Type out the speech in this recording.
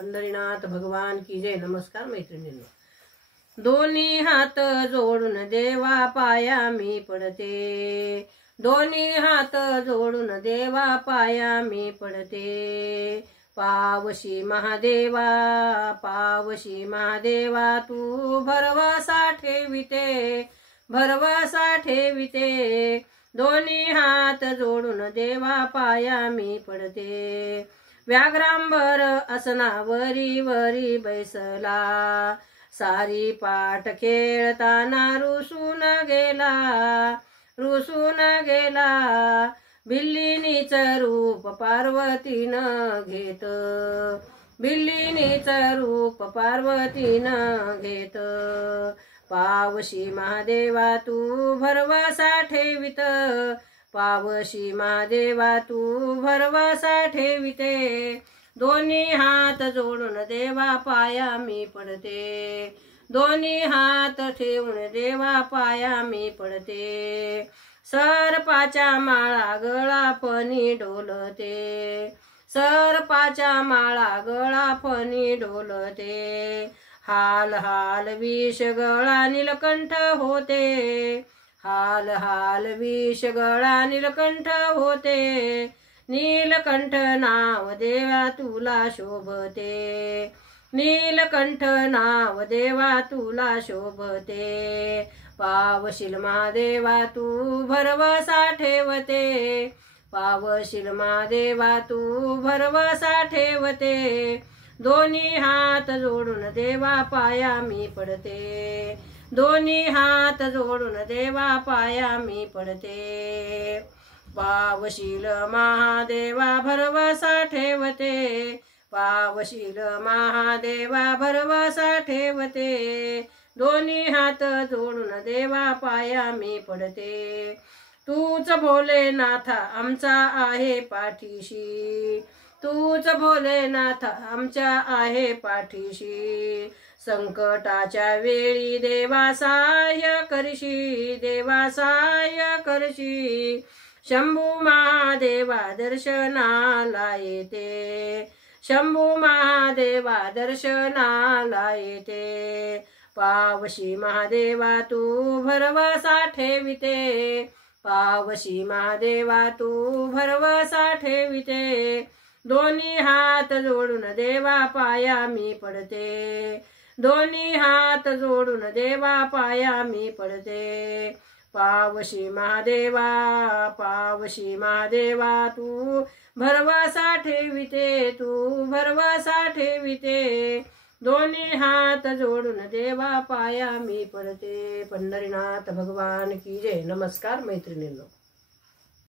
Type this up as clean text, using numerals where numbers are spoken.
पंढरीनाथ भगवान की जय। नमस्कार मैत्रिणींनो, दोन्ही हात जोडून देवा पाया मी पडते, दोन्ही हात जोडून देवा पाया मी पडते। पावशी महादेवा, पावशी महादेवा, तू भरवसा ठेविते, भरवसा ठेविते। दोन्ही हात जोडून देवा पाया मी पडते। व्याघ्रांबर आसनावरी वरी बैसला, सारी पाठ खेळताना रुसून गेला, रुसून गेला। बिल्लिनीच रूप पार्वतीनं घेत, बिल्लिनीच रूप पार्वतीनं घेत। पावशी महादेवा तू भरवसा ठेवित, पावशी महादेवा तू भरवसा ठेविते। दोन्ही हात जोडून देवा पाया मी पडते, दोन्ही हात ठेवून देवा पाया मी पडते। सर्पाच्या माळा गळापणी डोलते, सर्पाच्या माळा गळापणी डोलते। हाल हाल विष गळा नीलकंठ होते, हाल हाल विष गळा नीलकंठ होते। नीलकंठ नाव देवा तुला शोभते, नीलकंठ नाव देवा तुला शोभते। पावशील महादेवा तू भरवसा ठेवते, पावशील महादेवा तू भरवसा ठेवते। दोन्ही हात जोडून देवा पाया मी पडते, दोन्ही हात जोडून देवा पाया मी पडते। पावशील महादेवा भरवसा ठेवते, पावशील महादेवा भरवसा ठेवते। दोन्ही हात जोडून देवा पाया मी पडते। तूच भोलेनाथ आमचा आहे पाठीशी, तूच भोलेनाथ आमच्या आहे पाठीशी। संकटाच्या वेळी देवा सहाय्य करशी, देवा सहाय्य करशी। शंभू महादेवा दर्शनाला येते, शंभू महादेवा दर्शनाला येते। पावशी महादेवा तू भरवसा ठेविते, पावशी महादेवा तू भरवसा ठेविते। दोन्ही हात जोडून देवा पाया मी पडते, दोन्ही हात जोडून देवा पाया मी पडते। पावशी महादेवा, पावशी महादेवा तू भरवसा ठेविते, तू भरवसा ठेविते। दोन्ही हात जोडून देवा पाया मी पडते। पंढरीनाथ भगवान की जय। नमस्कार मैत्रिणींनो।